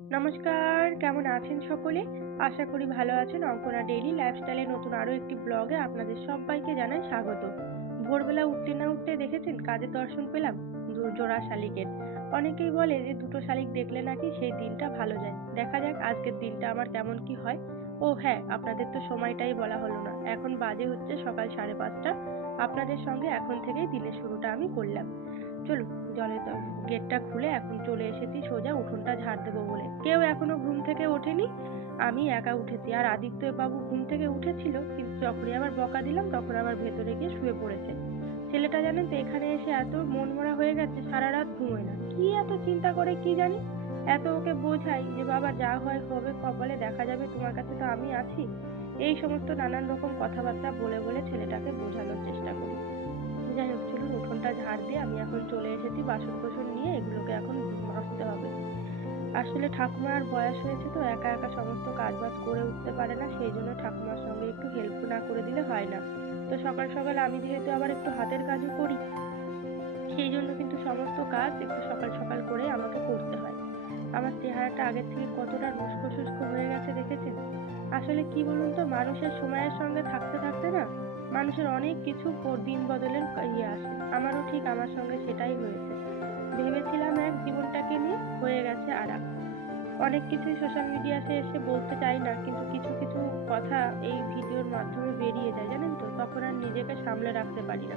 নমস্কার, কেমন আছেন সকলে? আশা করি ভালো আছেন। অঙ্কনা ডেইলি লাইফস্টাইলের নতুন আরও একটি ব্লগে আপনাদের সবাইকে জানাই স্বাগত। ভোরবেলা উঠতে না উঠতে দেখেছেন কাজের দর্শন পেলাম? জোড়া শালিকের। অনেকেই বলে যে, দুটো শালিক দেখলে নাকি সেই দিনটা ভালো যায়। দেখা যাক আজকের দিনটা আমার কেমন কি হয়। ও হ্যাঁ আপনাদের তো সময়টাই বলা হলো না। এখন বাজে হচ্ছে সকাল সাড়ে পাঁচটা। আপনাদের সঙ্গে এখন থেকেই দিনের শুরুটা আমি করলাম। চলুন, জলের গেটটা খুলে এখন চলে এসেছি, সোজা উঠোনটা ঝাড় দেবো কেউ এখনও ঘুম থেকে ওঠেনি। আমি একা উঠেছি। আর আদিত্য বাবু ঘুম থেকে উঠেছিল, কিন্তু যখনই আবার বকা দিলাম, তখন আবার ভেতরে গিয়ে শুয়ে পড়েছে। ছেলেটা জানেন তো, এখানে এসে এত মনমরা হয়ে গেছে সারা রাত ঘুমোয় না। কি এত চিন্তা করে, কি জানি? এত ওকে বোঝাই যে, বাবা, যা হয় হবে, কপালে দেখা যাবে, তোমার কাছে তো আমি আছি। এই সমস্ত নানান রকম কথাবার্তা বলে বলে ছেলেটাকে বোঝানোর চেষ্টা করি। যাই হোক, চলুন, উঠোনটা ঝাড় দিয়ে আমি এখন চলে এসেছি বাসন কোসন নিয়ে, এগুলোকে এখন মাজতে হবে। আসলে ঠাকুমার বয়স হয়েছে তো, একা একা সমস্ত কাজ বাজ করে উঠতে পারে না, সেই জন্য ঠাকুমার সঙ্গে একটু হেল্প না করে দিলে হয় না। তো সকাল সকাল আমি যেহেতু আবার একটু হাতের কাজও করি, সেই জন্য কিন্তু সমস্ত কাজ একটু সকাল সকাল করে আমাকে করতে হয়। আমার চেহারাটা আগের থেকে কতটা রুস্কো শুষ্ক হয়ে গেছে দেখেছেন? আসলে কি বলুন তো, মানুষের সময়ের সঙ্গে থাকতে থাকতে না, মানুষের অনেক কিছু দিন বদলের ইয়ে আসে। আমারও ঠিক আমার সঙ্গে সেটাই হয়েছে। ভেবেছিলাম এক জীবনটাকে নিয়ে হয়ে গেছে আর অনেক কিছুই সোশ্যাল মিডিয়াতে এসে বলতে চাই না, কিন্তু কিছু কিছু কথা এই ভিডিওর মাধ্যমে বেরিয়ে যায়, জানেন তো? তখন আর নিজেকে সামলে রাখতে পারি না।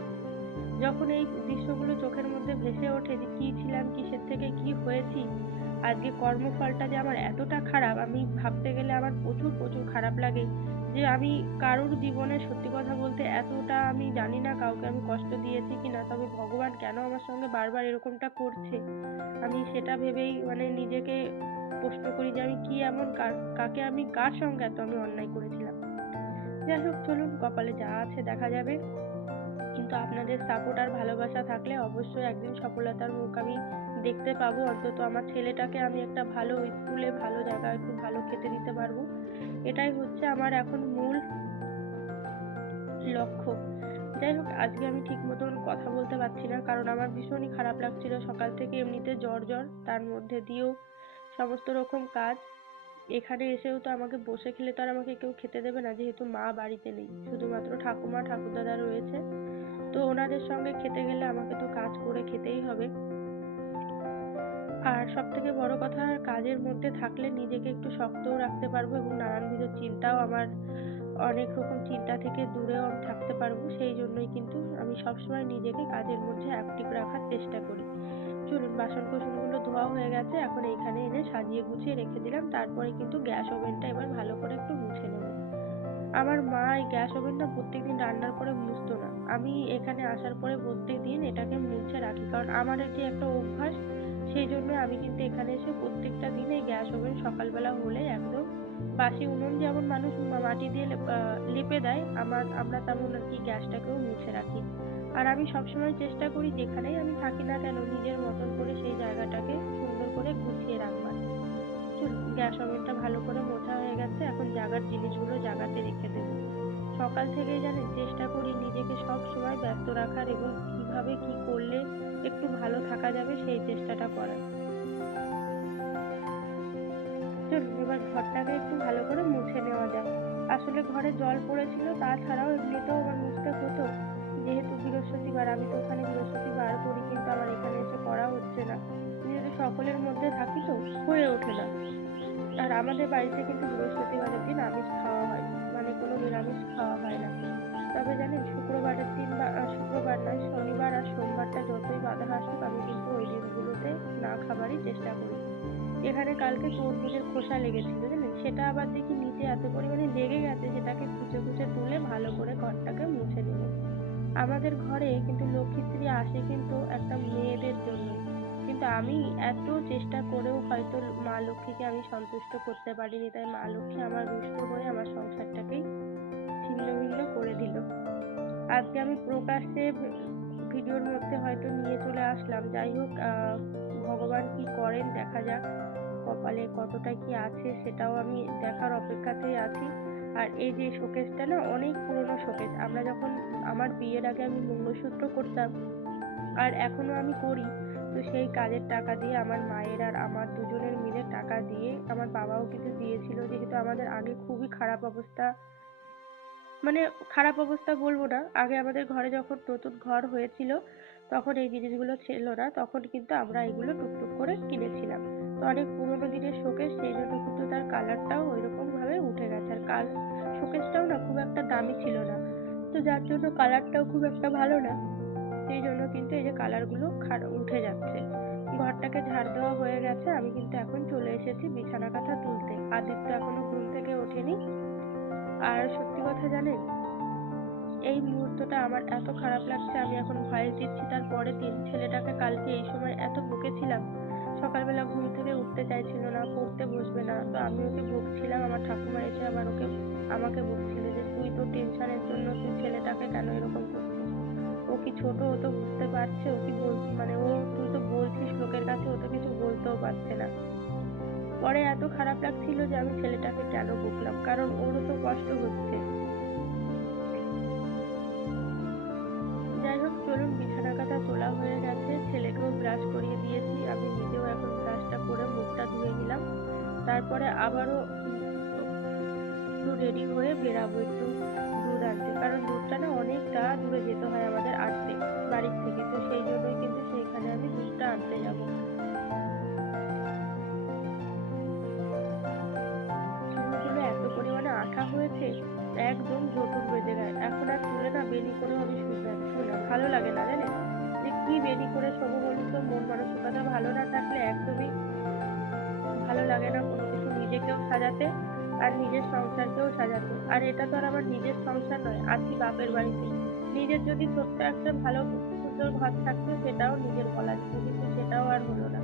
যখন এই দৃশ্যগুলো চোখের মধ্যে ভেসে ওঠে যে কি ছিলাম, কিসের থেকে কি হয়েছি, আজকে কর্মফলটা যে আমার এতটা খারাপ, আমি ভাবতে গেলে আমার প্রচুর প্রচুর খারাপ লাগে। যে আমি কারোর জীবনে সত্যি কথা বলতে এতটা আমি জানি না কাউকে আমি কষ্ট দিয়েছি কি না তবে ভগবান কেন আমার সঙ্গে বারবার এরকমটা করছে? আমি সেটা ভেবেই মানে নিজেকে প্রশ্ন করি যে আমি কি এমন কাকে আমি, কার সঙ্গে এত আমি অন্যায় করেছিলাম? যাই হোক, চলুন কপালে যা আছে দেখা যাবে। কিন্তু আপনাদের সাপোর্ট আর ভালোবাসা থাকলে অবশ্যই একদিন সফলতার মুখ আমি দেখতে পাবো। অন্তত আমার ছেলেটাকে আমি একটা ভালো স্কুলে ভালো জায়গায় একটু ভালো খেতে দিতে পারব। এটাই হচ্ছে আমার এখন মূল লক্ষ্য। যাই হোক, আজকে আমি ঠিক মতন কথা বলতে পারছি না, কারণ আমার ভীষণই খারাপ লাগছিল। সকাল থেকে এমনিতে জ্বর জ্বর, তার মধ্যে দিয়েও সমস্ত রকম কাজ। এখানে এসেও তো আমাকে বসে খেলে তো আর আমাকে কেউ খেতে দেবে না, যেহেতু মা বাড়িতে নেই। শুধুমাত্র ঠাকুমা, ঠাকুরদাদা রয়েছে। তো ওনাদের সঙ্গে খেতে গেলে আমাকে তো কাজ করে খেতেই হবে। আর সব থেকে বড় কথা, কাজের মধ্যে থাকলে নিজেকে একটু শক্তও রাখতে পারব এবং নানান নানানবিধ চিন্তাও আমার অনেক রকম চিন্তা থেকে দূরেও আমি থাকতে পারব। সেই জন্যই কিন্তু আমি সবসময় নিজেকে কাজের মধ্যে অ্যাক্টিভ রাখার চেষ্টা করি। চলুন, বাসন কোসনগুলো ধোয়া হয়ে গেছে, এখন এইখানে এনে সাজিয়ে গুছিয়ে রেখে দিলাম। তারপরে কিন্তু গ্যাস ওভেনটা এবার ভালো করে একটু মুছে নেব। আমার মা এই গ্যাস ওভেনটা প্রত্যেকদিন রান্নার পরে মুছতো না। আমি এখানে আসার পরে প্রত্যেকদিন এটাকে মুছে রাখি। কারণ আমার এটি একটা অভ্যাস। সেই জন্য আমি কিন্তু এখানে এসে প্রত্যেকটা দিন এই গ্যাস ওভেন সকালবেলা হলে একদম বাসি উনুন যেমন মানুষ মাটি দিয়ে লেপে দেয়, আমার আমরা তেমন আর কি গ্যাসটাকেও মুছে রাখি। আর আমি সবসময় চেষ্টা করি যেখানেই আমি থাকি না কেন নিজের মতন করে সেই জায়গাটাকে সুন্দর করে গুছিয়ে রাখবার। গ্যাস ওভেনটা ভালো করে মোছা হয়ে গেছে, এখন জাগার জিনিসগুলো জাগাতে রেখে দেবো। সকাল থেকেই জানেন, চেষ্টা করি নিজেকে সব সময় ব্যস্ত রাখার এবং কীভাবে কি করলে একটু ভালো থাকা যাবে, সেই চেষ্টাটা করার। চলুন, এবার ঘরটাকে একটু ভালো করে মুছে নেওয়া যাক। আসলে ঘরে জল পড়েছিল, তাছাড়াও এমনিতেও আমার মুছতে হতো। যেহেতু বৃহস্পতিবার, আমি তো ওখানে বৃহস্পতিবার করি, কিন্তু আমার এখানে এসে করা হচ্ছে না। যেহেতু সকলের মধ্যে থাকি তো, হয়ে ওঠে না। আর আমাদের বাড়িতে কিন্তু বৃহস্পতিবারের দিন আমিষ খাওয়া হয় মানে কোনো নিরামিষ খাওয়া হয় না। তবে জানেন, শুক্রবারের দিন বা শুক্রবার নয়, শনিবার আর সোমবারটা যতই বাধা আসুক, আমি কিন্তু ওই দিনগুলোতে না খাবারই চেষ্টা করি। এখানে কালকে তরমুজের খোসা লেগেছিল, জানেন? সেটা আবার দেখি নিচে এত পরিমাণে লেগে গেছে সেটাকে খুঁজে খুঁজে তুলে ভালো করে ঘরটাকে মুছে নেব। আমাদের ঘরে কিন্তু লক্ষ্মীশ্রী আসে কিন্তু একটা মেয়েদের জন্য। কিন্তু আমি এত চেষ্টা করেও হয়তো মা লক্ষ্মীকে আমি সন্তুষ্ট করতে পারিনি, তাই মা লক্ষ্মী আমার রুষ্ট হয়ে আমার সংসারটাকেই ছিন্ন ভিন্ন করে দিল। আজকে আমি প্রকাশ্যে ভিডিওর মধ্যে হয়তো নিয়ে চলে আসলাম। যাই হোক ভগবান কি করেন দেখা যাক কপালে কতটা কি আছে, সেটাও আমি দেখার অপেক্ষাতেই আছি। আর এই যে শোকেসটা না, অনেক পুরনো শোকেস। আমরা যখন আমার বিয়ের আগে আমি মঙ্গলসূত্র করতাম আর এখনও আমি করি, তো সেই কাজের টাকা দিয়ে আমার মায়ের আর আমার দুজনের মিলে টাকা দিয়ে আমার বাবাও কিছু দিয়েছিল। যেহেতু আমাদের আগে খুবই খারাপ অবস্থা মানে খারাপ অবস্থা বলব না। আগে আমাদের ঘরে যখন নতুন ঘর হয়েছিল, তখন এই জিনিসগুলো ছিল না। তখন কিন্তু আমরা এগুলো টুকটুক করে কিনেছিলাম। তো অনেক পুরোনো দিনের শোকেস, সেই জন্য কিন্তু তার কালারটাও ওইরকম ভাবে উঠে গেছে। আর কাল শোকেসটাও না খুব একটা দামি ছিল না। তো যার জন্য কালারটাও খুব একটা ভালো না, সেই জন্য কিন্তু এই যে কালারগুলো উঠে যাচ্ছে। ঘরটাকে ঝাড় দেওয়া হয়ে গেছে। আমি কিন্তু এখন চলে এসেছি বিছানা কাঁথা তুলতে। আদিত্য এখনও ঘুম থেকে ওঠেনি। আর সত্যি কথা জানেন, এই মুহূর্তটা আমার এত খারাপ লাগছে, আমি এখন ভয়েস দিচ্ছি। তার পরের দিন ছেলেটাকে কালকে এই সময় এত বকেছিলাম, সকালবেলা ঘুম থেকে উঠতে চাইছিল না, পড়তে বসবে না। তো আমি ওকে বকছিলাম, আমার ঠাকুমা এসে আবার ওকে, আমাকে বকছিল যে, তুই তো টেনশনের জন্য তুই ছেলেটাকে কেন এরকম করছিস? ও কি ছোট, ও তো বুঝতে পারছে, ও কি বলছি মানে ও, তুই তো বলছিস লোকের কাছে, ও তো কিছু বলতেও পারছে না। পরে এত খারাপ লাগছিল যে আমি ছেলেটাকে কেন বকলাম? কারণ ওরও তো কষ্ট হচ্ছে। যাই হোক চলুন বিছানা কাটা তোলা হয়ে গেছে। ছেলেকেও ব্রাশ করিয়ে দিয়েছি। আমি নিজেও এখন ব্রাশটা করে মুখটা ধুয়ে নিলাম। তারপরে আবারও একটু রেডি হয়ে বেরাবো একটু দুধ আনতে। কারণ দুধটা না অনেকটা দূরে যেতে হয় আমাদের আনতে বাড়ির থেকে। তো সেই জন্যই কিন্তু সেইখানে আমি দুধটা আনতে যাব। সাজাতে আর নিজের সংসারকেও সাজাতে। আর এটা তো আর আমার নিজের সংসার নয় আছি বাপের বাড়িতে নিজের যদি ছোট্ট একটা ভালো সুন্দর ঘর থাকতো, সেটাও নিজের বলা ছিল কিন্তু সেটাও আর হলো না।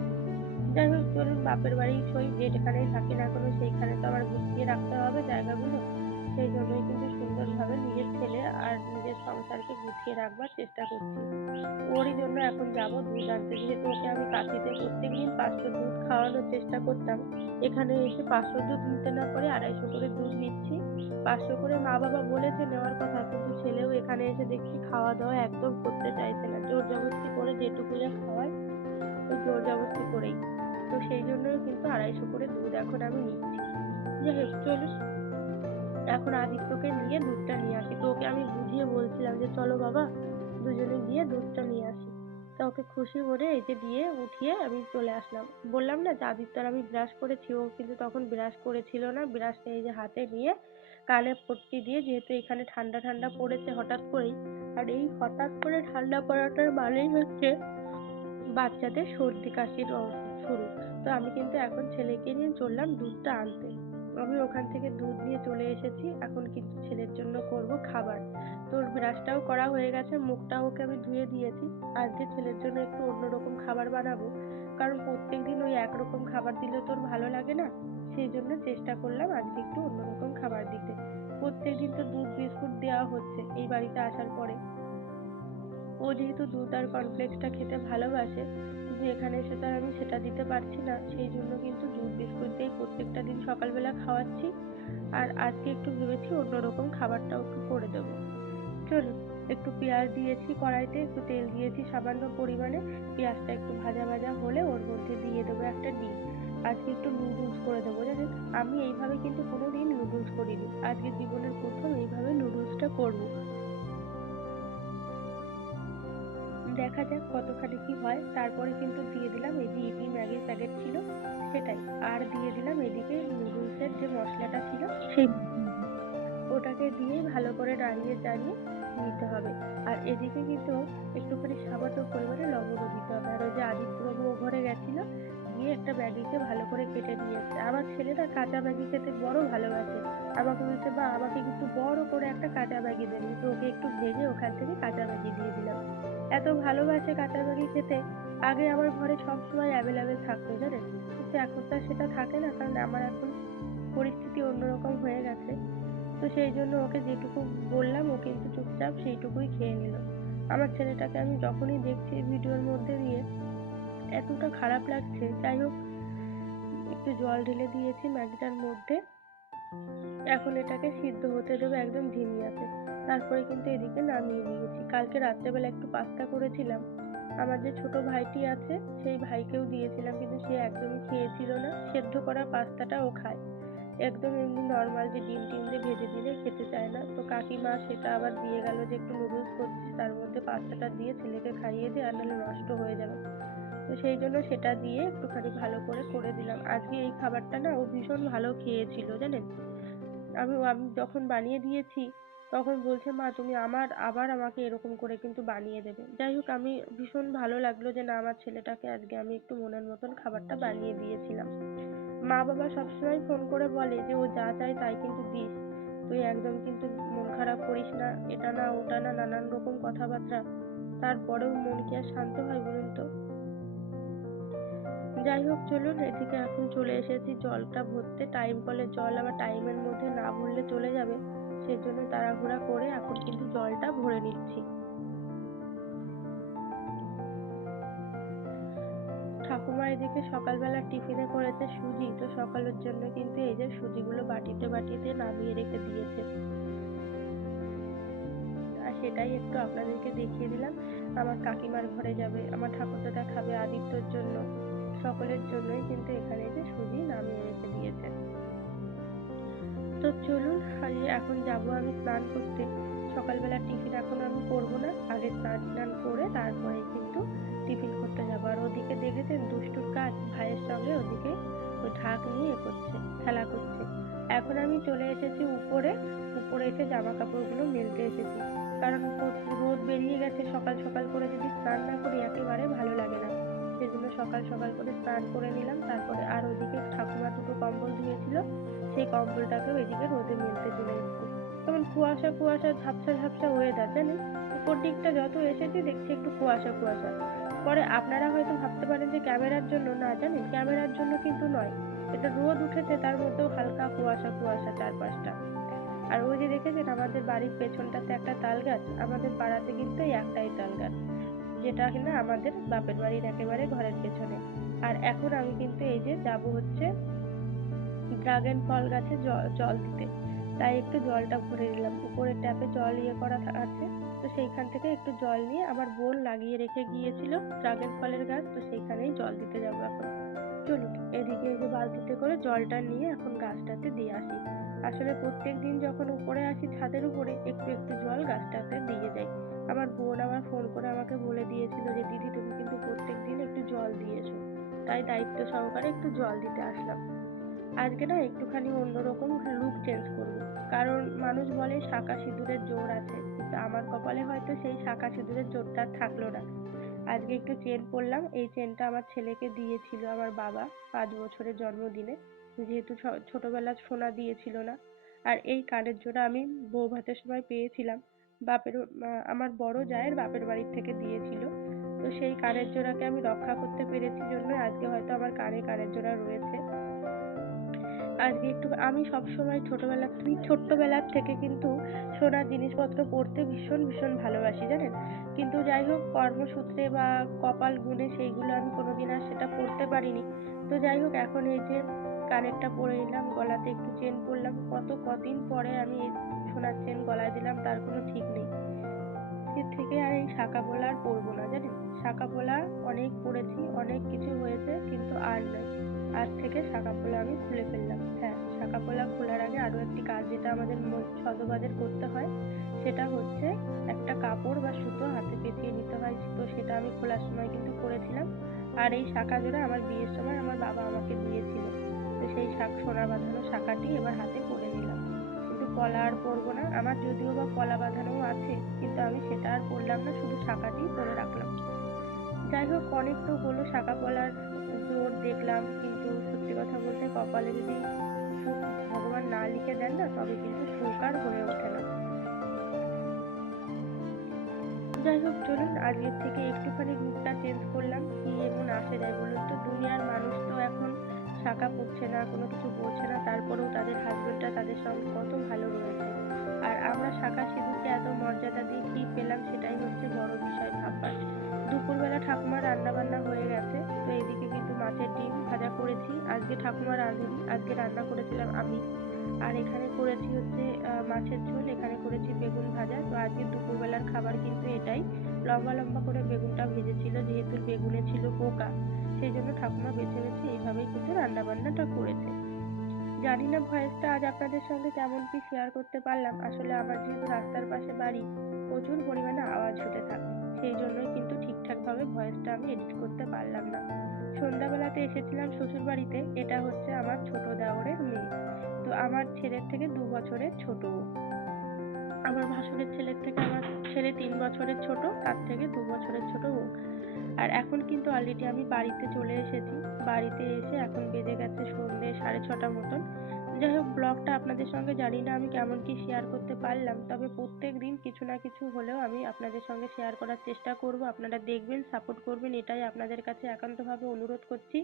যাই হোক, চলুন বাপের বাড়ি সই যেখানেই থাকি না কোনো, সেইখানে তো আবার গুছিয়ে রাখতে হবে জায়গাগুলো। সেই জন্যই কিন্তু সুন্দরভাবে নিজের ছেলে আর নিজের সংসারকে গুছিয়ে রাখবার চেষ্টা করছি। ওরই জন্য এখন যাব দুধ আনতে যেহেতু ওকে আমি কাশিতে প্রত্যেক দিন পাঁচশো দুধ খাওয়ানোর চেষ্টা করতাম, এখানে এসে পাঁচশো দুধ নিতে না করে আড়াইশো করে দুধ নিচ্ছি। পাঁচশো করে মা বাবা বলেছে নেওয়ার কথা, কিন্তু ছেলেও এখানে এসে দেখছি খাওয়া দাওয়া একদম করতে চাইছে না। জোর জবরদস্তি করে যেটুকু যা খাওয়ায় ওই জোর জবরদস্তি করেই। তো সেই জন্যই কিন্তু আড়াইশো করে দুধ এখন আমি নিচ্ছি। যাই হোক, চলুন। এখন আদিত্যকে নিয়ে দুধটা নিয়ে আসি। তো ওকে আমি বুঝিয়ে বলছিলাম যে, চলো বাবা, দুজনে গিয়ে দুধটা নিয়ে আসি। তা ওকে খুশি করে এই যে দিয়ে উঠিয়ে আমি চলে আসলাম। বললাম না যে, আদিত্যর আমি ব্রাশ করেছি। ও কিন্তু তখন ব্রাশ করেছিল না। ব্রাশটা এই যে হাতে নিয়ে কানে পট্টি দিয়ে যেহেতু এখানে ঠান্ডা ঠান্ডা পড়েছে হঠাৎ করেই, আর এই হঠাৎ করে ঠান্ডা পড়াটার মানেই হচ্ছে বাচ্চাদের সর্দি কাশির শুরু। তো আমি কিন্তু এখন ছেলেকে নিয়ে চললাম দুধটা আনতে। আমি ওখান থেকে দুধ নিয়ে চলে এসেছি, এখন কিন্তু ছেলের জন্য করব খাবার। তোর ব্রাশটাও করা হয়ে গেছে, মুখটাও ওকে আমি ধুয়ে দিয়েছি। আজকে ছেলের জন্য একটু অন্যরকম খাবার বানাবো, কারণ প্রত্যেক দিন ওই একরকম খাবার দিলে তোর ভালো লাগে না। সেই জন্য চেষ্টা করলাম আজকে একটু অন্যরকম খাবার দিতে। প্রত্যেক দিন তো দুধ বিস্কুট দেওয়া হচ্ছে এই বাড়িতে আসার পরে। ও যেহেতু দুধ আর কর্নফ্লেক্সটা খেতে ভালোবাসে কিন্তু এখানে এসে তো আর আমি সেটা দিতে পারছি না, সেই জন্য কিন্তু দুধ, বিস্কুট দিয়েই প্রত্যেকটা দিন সকালবেলা খাওয়াচ্ছি। আর আজকে একটু ভেবেছি অন্যরকম খাবারটাও একটু করে দেবো। চলুন, একটু পেঁয়াজ দিয়েছি কড়াইতে, একটু তেল দিয়েছি সামান্য পরিমাণে। পেঁয়াজটা একটু ভাজা ভাজা হলে ওর মধ্যে দিয়ে দেবো একটা ডিম। আজকে একটু নুডলস করে দেবো, জানেন? আমি এইভাবে কিন্তু কোনো দিন নুডলস করিনি। আজকে জীবনের প্রথম এইভাবে নুডলসটা করব। দেখা যাক কতখানি কি হয়। তারপরে কিন্তু দিয়ে দিলাম এই যে ইপি ম্যাগির প্যাকেট ছিল, সেটাই। আর দিয়ে দিলাম এদিকে নুডলসের যে মশলাটা ছিল, সেই ওটাকে দিয়ে ভালো করে নাড়িয়ে চাড়িয়ে নিতে হবে। আর এদিকে কিন্তু একটুখানি সামান্য পরিমাণে লবণও দিতে হবে। আর ওই যে আদিত্যবাবু ও ঘরে গেছিল, গিয়ে একটা ম্যাগিকে ভালো করে কেটে নিয়ে আমার ছেলেটা কাঁচা ম্যাগি খেতে বড় ভালোবাসে। আমাকে বলছে বা আমাকে কিন্তু বড় করে একটা কাঁচা ম্যাগি দেন। তো ওকে একটু ভেজে ওখান থেকে কাঁচা ম্যাগি দিয়ে দিলাম। এত ভালোবাসে কাঁচা ম্যাগি খেতে, আগে আমার ঘরে সবসময় অ্যাভেলেবেল থাকতো, জানেন? কিন্তু এখন তো সেটা থাকে না, কারণ আমার এখন পরিস্থিতি অন্যরকম হয়ে গেছে। তো সেই জন্য ওকে যেটুকু বললাম, ও কিন্তু চুপচাপ সেইটুকুই খেয়ে নিল। আমার ছেলেটাকে আমি যখনই দেখছি ভিডিওর মধ্যে দিয়ে, এতটা খারাপ লাগছে। যাই হোক, একটু জল ঢেলে দিয়েছি ম্যাগিটার মধ্যে। এখন এটাকে সিদ্ধ হতে দেবো একদম ধিমি আছে। তারপরে কিন্তু এদিকে নামিয়ে নিয়েছি কালকে রাত্রেবেলা একটু পাস্তা করেছিলাম। আমার যে ছোট ভাইটি আছে, সেই ভাইকেও দিয়েছিলাম, কিন্তু সে একদমই খেয়েছিল না। সেদ্ধ করা পাস্তাটা ও খায়। একদম এমনি নর্মাল যে ডিম টিম দিয়ে ভেজে দিলে খেতে চায় না। তো কাকিমা সেটা আবার দিয়ে গেল যে একটু নুডলস করছিস তার মধ্যে পাস্তাটা দিয়ে ছেলেকে খাইয়ে দে আর নাহলে নষ্ট হয়ে যাবে। তো সেই জন্য সেটা দিয়ে একটুখানি ভালো করে করে দিলাম। আজকে এই খাবারটা না ও ভীষণ ভালো খেয়েছিল, জানেন? আমি আমি যখন বানিয়ে দিয়েছি তখন বলছে, মা, তুমি আমার, আবার আমাকে এরকম করে কিন্তু বানিয়ে দেবে। যাই হোক, আমি ভীষণ ভালো লাগল যে, না, আমার ছেলেটাকে আজকে আমি একটু মনের মতন খাবারটা বানিয়ে দিয়েছিলাম। মা বাবা সবসময় ফোন করে বলে যে, ও যা চায় তাই কিন্তু দিস। তুই একদম কিন্তু মন খারাপ করিস না। এটা না, ওটা না, নানান রকম কথাবার্তা। তারপরেও মন কি আর শান্ত হয় বলুন তো? যাই হোক, চলুন, এদিকে এখন চলে এসেছি জলটা ভরতে। টাইম কলের জল, আবার টাইমের মধ্যে না ভরলে চলে যাবে। সেজন্য তাড়াহুড়া করে এখন কিন্তু জলটা ভরে নিচ্ছি। ঠাকুমা এদিকে সকালবেলা টিফিনে করেছে সুজি, তো সকালের জন্য কিন্তু এই যে সুজিগুলো বাটিতে বাটিতে নামিয়ে রেখে দিয়েছে। আর সেটাই একটু আপনাদেরকে দেখিয়ে দিলাম, আমার কাকিমার ঘরে যাবে, আমার ঠাকুরদাদা খাবে আদিত্যর জন্য, সকলের জন্যই কিন্তু এখানে যে সুজি নামিয়ে রেখে দিয়েছে। তো চলুন এখন যাব আমি স্নান করতে। সকালবেলা টিফিন এখন আমি করব না, আগে স্নান টান করে তারপরে কিন্তু টিফিন করতে যাব। আর ওদিকে দেখেছেন দুষ্টুর কাজ, ভাইয়ের সঙ্গে ওদিকে ওই ঢাক নিয়ে করছে, খেলা করছে। এখন আমি চলে এসেছি উপরে উপরে এসে জামা কাপড়গুলো মেলতে এসেছি। কারণ রোদ বেরিয়ে গেছে, সকাল সকাল করে যদি স্নান না করি একেবারে ভালো লাগে না। সেজন্য সকাল সকাল করে স্নান করে নিলাম, তারপরে আর ওদিকে ঠাকুমা দুটো কম্বল ধুয়েছিল। সেই কম্বলটাকেও এদিকে রোদে মেলতে চলে এসেছি। কেমন কুয়াশা কুয়াশা, ঝাপসা ঝাপসা ওয়েদার জানেন উপর দিকটা যত এসেছি, দেখছি একটু কুয়াশা কুয়াশা। পরে আপনারা হয়তো ভাবতে পারেন যে ক্যামেরার জন্য না, জানেন? ক্যামেরার জন্য কিন্তু নয়। এটা রোদ উঠেছে, তার মধ্যেও হালকা কুয়াশা কুয়াশা চারপাশটা। আর ওই যে দেখেছেন, আমাদের বাড়ির পেছনটাতে একটা তাল গাছ আমাদের পাড়াতে কিন্তু এই একটাই তাল গাছ যেটা কিনা আমাদের বাপের বাড়ির একেবারে ঘরের পেছনে। আর এখন আমি কিন্তু এই যে যাব হচ্ছে ড্রাগন ফল গাছে জল দিতে। তাই একটু জলটা ভরে নিলাম। উপরের ট্যাপে জল ইয়ে করা আছে। তো সেইখান থেকে একটু জল নিয়ে আমার বোন লাগিয়ে রেখে গিয়েছিল ড্রাগন ফলের গাছ। তো সেইখানেই জল দিতে যাব এখন। চলুন, এদিকে এই যে বালতিতে করে জলটা নিয়ে এখন গাছটাতে দিয়ে আসি। আসলে প্রত্যেক দিন যখন উপরে আসি ছাদের উপরে, একটু একটু জল গাছটাতে দিয়ে যাই। আমার বোন আবার ফোন করে আমাকে বলে দিয়েছিল যে, দিদি, তুমি কিন্তু প্রত্যেক দিন একটু জল দিয়েছ। তাই দায়িত্ব সহকারে একটু জল দিতে আসলাম। আজকে না একটুখানি অন্যরকম লুক চেঞ্জ করব। কারণ মানুষ বলে শাঁখা সিঁদুরের জোর আছে, কিন্তু আমার কপালে হয়তো সেই শাঁখা সিঁদুরের জোরটা আর থাকল না। আজকে একটু চেন পরলাম, এই চেনটা আমার ছেলেকে দিয়েছিল আমার বাবা পাঁচ বছরের জন্মদিনে। যেহেতু ছোটবেলা সোনা দিয়েছিল না। আর এই কানের জোড়া আমি বউ ভাতের সময় পেয়েছিলাম। বাপের আমার বড় জায়ের বাপের বাড়ির থেকে দিয়েছিল। তো সেই কানের জোড়াকে আমি রক্ষা করতে পেরেছি জন্য আজকে হয়তো আমার কানে কানের জোড়া রয়েছে। আজকে একটু আমি সবসময় ছোটবেলা থেকে ছোট্টবেলার থেকে কিন্তু সোনার জিনিসপত্র পড়তে ভীষণ ভীষণ ভালোবাসি, জানেন? কিন্তু যাই হোক, কর্মসূত্রে বা কপাল গুণে সেইগুলো আমি কোনোদিন আর সেটা পরতে পারিনি। তো যাই হোক, এখন এই যে কানেরটা পরে নিলাম, গলাতে একটু চেন পরলাম, কত কদিন পরে আমি সোনার চেন গলায় দিলাম, তার কোনো ঠিক নেই। এর থেকে আর এই শাঁখা পলা আর পরবো না, জানেন? শাঁখা পলা অনেক পরেছি অনেক কিছু হয়েছে, কিন্তু আর নয় আজ থেকে শাঁখা পলা আমি খুলে ফেললাম। হ্যাঁ শাঁখা পলা খোলার আগে আরও একটি কাজ যেটা আমাদের সজবাজের করতে হয়, সেটা হচ্ছে একটা কাপড় বা সুতো হাতে পেঁচিয়ে নিতে হয়। তো সেটা আমি খোলার সময় কিন্তু করেছিলাম। আর এই শাখা জোড়া আমার বিয়ের সময় আমার বাবা আমাকে দিয়েছিল। তো সেই শাক, সোনা বাঁধানো শাখাটি এবার হাতে পরে নিলাম। কিন্তু পলা আর পরবো না। আমার যদিও বা পলা বাঁধানো আছে, কিন্তু আমি সেটা আর পরলাম না, শুধু শাঁখাটিই পরে রাখলাম। যাই হোক অনেক তো হলো শাঁখা পলার জোর দেখলাম সত্যি কথা বলতে কপালে যদি সুখ ভগবান না লিখে দেন না, তবে কিন্তু সুখ আর হয়ে ওঠে না। যাই হোক, চলুন, আজকের থেকে একটুখানি রূপটা চেঞ্জ করলাম, কি এমন আসে যায় বলুন তো? দুনিয়ার মানুষ তো এখন শাঁখা পড়ছে না, কোনো কিছু বলছে না, তারপরেও তাদের হাজবেন্ডরা তাদের সঙ্গে কত ভালো রয়েছে। আর আমরা শাঁখা সিঁদুরকে এত মর্যাদা দিয়ে কি পেলাম, সেটাই হচ্ছে বড় বিষয় ভাববার দুপুরবেলা ঠাকুমার রান্না বান্না হয়ে গেছে, তো এদিকে কিন্তু মাছের ডিম ভাজা করেছি। আজকে ঠাকুমা রাঁধেনি, আজকে রান্না করেছিলাম আমি। আর এখানে করেছি হচ্ছে মাছের ঝোল, এখানে করেছি বেগুন ভাজা। তো আজকে দুপুরবেলার খাবার কিন্তু এটাই। লম্বা লম্বা করে বেগুনটা ভেজেছিল, যেহেতু বেগুনে ছিল পোকা সেই জন্য ঠাকুমা বেছে বেছে এইভাবেই কিন্তু রান্না বান্নাটা করেছে। জানি না ভয়েসটা আজ আপনাদের সঙ্গে কেমন কি শেয়ার করতে পারলাম। আসলে আমার যেহেতু রাস্তার পাশে বাড়ি, প্রচুর পরিমাণে আওয়াজ হতে থাকে। সেই জন্যই কিন্তু ঠিকঠাকভাবে ভয়েসটা আমি এডিট করতে পারলাম না। সন্ধ্যাবেলাতে এসেছিলাম শ্বশুর বাড়িতে এটা হচ্ছে আমার ছোট দেওরের মেয়ে। তো আমার ছেলের থেকে দু বছরের ছোট। আমার ভাসুরের ছেলের থেকে আমার ছেলে তিন বছরের ছোট, তার থেকে দু বছরের ছোট ও। আর এখন কিন্তু অলরেডি আমি বাড়িতে চলে এসেছি। বাড়িতে এসে এখন বেজে গেছে সন্ধে সাড়ে ছটা মতন। যাই হোক ব্লগটা আপনাদের সঙ্গে জানি না আমি কেমন কি শেয়ার করতে পারলাম, তবে প্রত্যেক দিন কিছু না কিছু হলেও আমি আপনাদের সঙ্গে শেয়ার করার চেষ্টা করব। আপনারা দেখবেন সাপোর্ট করবেন, এটাই আপনাদের কাছে একান্তভাবে অনুরোধ করছি।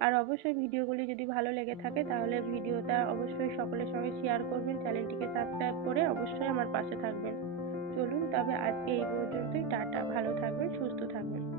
আর অবশ্যই ভিডিওগুলি যদি ভালো লেগে থাকে, তাহলে ভিডিওটা অবশ্যই সকলের সঙ্গে শেয়ার করবেন চ্যানেলটিকে সাবস্ক্রাইব করে অবশ্যই আমার পাশে থাকবেন। চলুন, তবে আজকে এই পর্যন্তই, টাটা, ভালো থাকবেন, সুস্থ থাকবেন।